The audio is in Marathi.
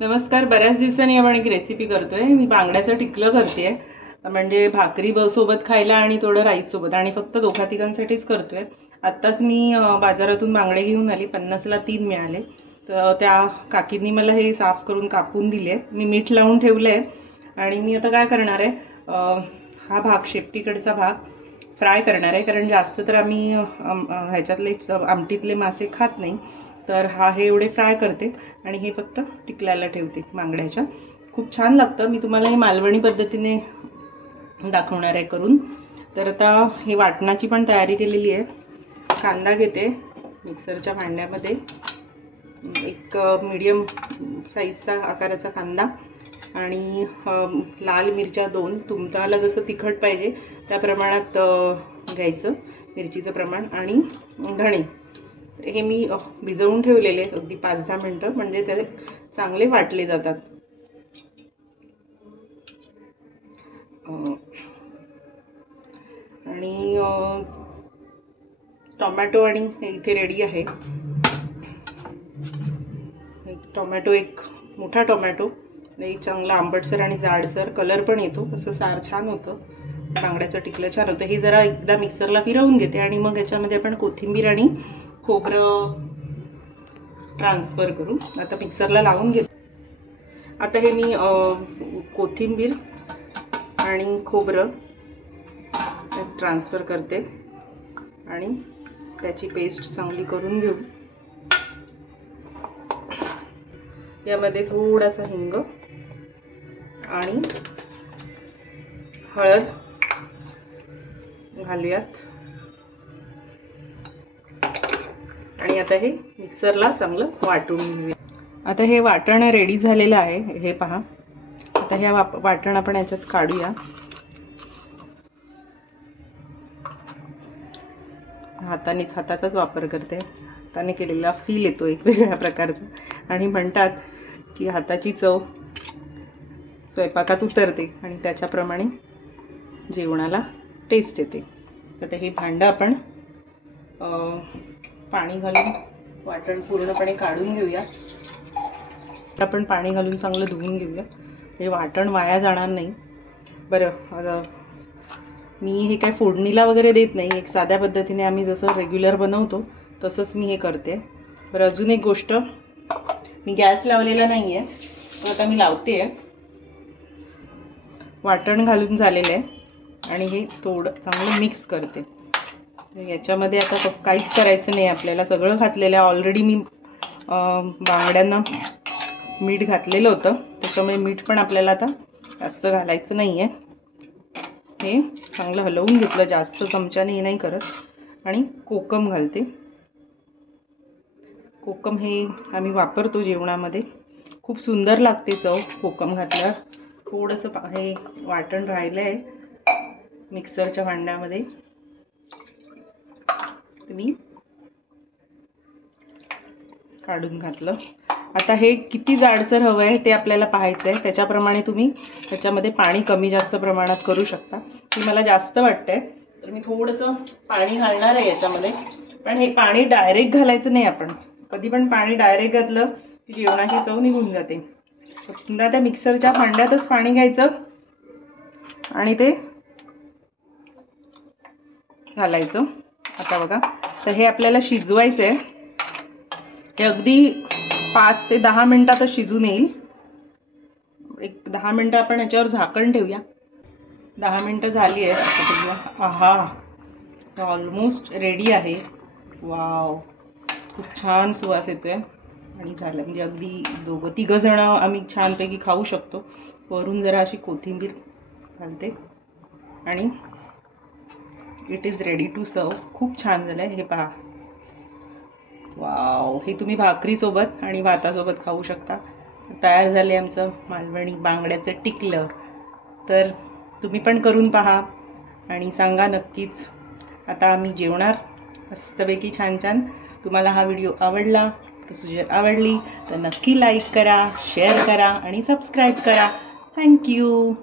नमस्कार. बऱ्याच दिवसांनी आपण एक रेसिपी करतोय. मी बांगड्याचं टिकलं करतेय, म्हणजे भाकरी सोबत खायला आणि थोडं राईस सोबत, आणि फक्त दोघा तिघांसाठीच करतोय. आत्ताच मी बाजारातून बांगडे घेऊन आली. 50ला 3 मिळाले. तर त्या काकींनी मला हे साफ करून कापून दिले. मी मीठ लावून ठेवलंय आणि मी आता काय करणार आहे, हा भाग शेपटीकडचा भाग फ्राय करणार आहे, कारण जास्त तर आम्ही ह्याच्यातले आमटीतले मासे खात नाही. तर हे एवढे फ्राय करते आणि हे फक्त टिकल्याला ठेवते बांगड्याच्या. खूप छान लागतं. मी तुम्हाला हे मालवणी पद्धतीने दाखवणार आहे करून. तर आता हे वाटणाची पण तयारी केलेली आहे. कांदा घेते मिक्सरच्या भांड्यामध्ये, एक मीडियम साईजचा आकाराचा कांदा, आणि लाल मिरच्या 2. तुम्हाला जसं तिखट पाहिजे त्या प्रमाणात घ्यायचं मिरचीचं प्रमाण, आणि धणे. हे मी भिजवून ठेवलेले अगदी 5-10 मिनटं, म्हणजे ते चांगले वाटले जातात. आणि टोमॅटो आणि इथे रेडी आहे. टोमॅटो, एक मोठा टोमॅटो, एक चांगला आंबटसर आणि जाडसर, कलर पण येतो, असं सार छान होतं. बांगड्याचं टिकलं छान होतं. हे जरा एकदा मिक्सरला फिरवून घेते आणि मग याच्यामध्ये आपण कोथिंबीर आणि खोबरं ट्रान्सफर करू. आता मिक्सरला लावून घेते. आता हे मी कोथिंबीर आणि खोबरं ट्रान्सफर करते आणि त्याची पेस्ट चांगली करून घेऊ. यामध्ये थोडासा हिंग आणि हळद घालूयात, आणि आता हे मिक्सरला चांगलं वाटून घेऊया. आता हे वाटण रेडी झालेलं आहे. हे पहा. आता हे वाटण आपण याच्यात काढूया. हाताचाच वापर करते. हाताने केलेला फील येतो एक वेगळ्या प्रकारचा, आणि म्हणतात की हाताची चव स्वयंपाकात उतरते आणि त्याच्याप्रमाणे जेवणाला टेस्ट येते. तर हे भांडं आपण पाणी घालून वाटण पूर्णपणे काढून घेऊया. आपण पाणी घालून चांगलं धुवून घेऊया. हे वाटण वाया जाणार नाही. बरं, मी हे काय फोडणीला वगैरे देत नाही. एक साध्या पद्धतीने आम्ही जसं रेग्युलर बनवतो तसंच मी हे करते. बरं, अजून एक गोष्ट, मी गॅस लावलेला नाही आहे, तर आता मी लावते. वाटण घालून झालेलं आहे आणि हे थोडं चांगलं मिक्स करते. याच्यामध्ये आता काहीच करायचं नाही आपल्याला, सगळं घातलेलं आहे ऑलरेडी. मी बांगड्यांना मीठ घातलेलं होतं, त्याच्यामुळे मीठ पण आपल्याला आता जास्त घालायचं नाही आहे. हे चांगलं हलवून घेतलं, जास्त चमच्याने हे नाही करत. आणि कोकम घालते. कोकम हे आम्ही वापरतो जेवणामध्ये, खूप सुंदर लागते चव कोकम घातल्यावर. थोडंसं हे वाटण राहिलं आहे मिक्सरच्या भांड्यामध्ये, मी काढून घातलं. आता हे किती जाडसर हवं आहे ते आपल्याला पाहायचं आहे. त्याच्याप्रमाणे तुम्ही त्याच्यामध्ये पाणी कमी जास्त प्रमाणात करू शकता. की मला जास्त वाटतंय तर मी थोडंसं पाणी घालणार आहे याच्यामध्ये. पण हे पाणी डायरेक्ट घालायचं नाही. आपण कधी पण पाणी डायरेक्ट घातलं की जेवणाची चव निघून जाते. पुन्हा त्या मिक्सरच्या भांड्यातच पाणी घ्यायचं आणि ते घालायचं. आता बघा, तर हे आपल्याला शिजवायचं आहे. हे अगदी 5 ते 10 मिनिटातच शिजून येईल. एक 10 मिनिटं आपण याच्यावर झाकण ठेवूया. 10 मिनिटं झाली आहे. आता बघूया. आहा, ऑलमोस्ट रेडी आहे. वाव, खूप छान सुवास येतोय आणि झालं. म्हणजे अगदी 2-3 जण आम्ही छानपैकी खाऊ शकतो. वरून जरा अशी कोथिंबीर घालते आणि it is ready to serve. खूप छान झालं आहे. हे पहा, वाव. हे तुम्ही भाकरीसोबत आणि भातासोबत खाऊ शकता. तयार झाले आमचं मालवणी बांगड्याचं टिकलं. तर तुम्ही पण करून पहा आणि सांगा नक्कीच. आता आम्ही जेवणार मस्तपैकी छान छान. तुम्हाला हा व्हिडिओ आवडला, प्रोसिजर आवडली तर नक्की लाईक करा, शेअर करा आणि सबस्क्राईब करा. थँक्यू.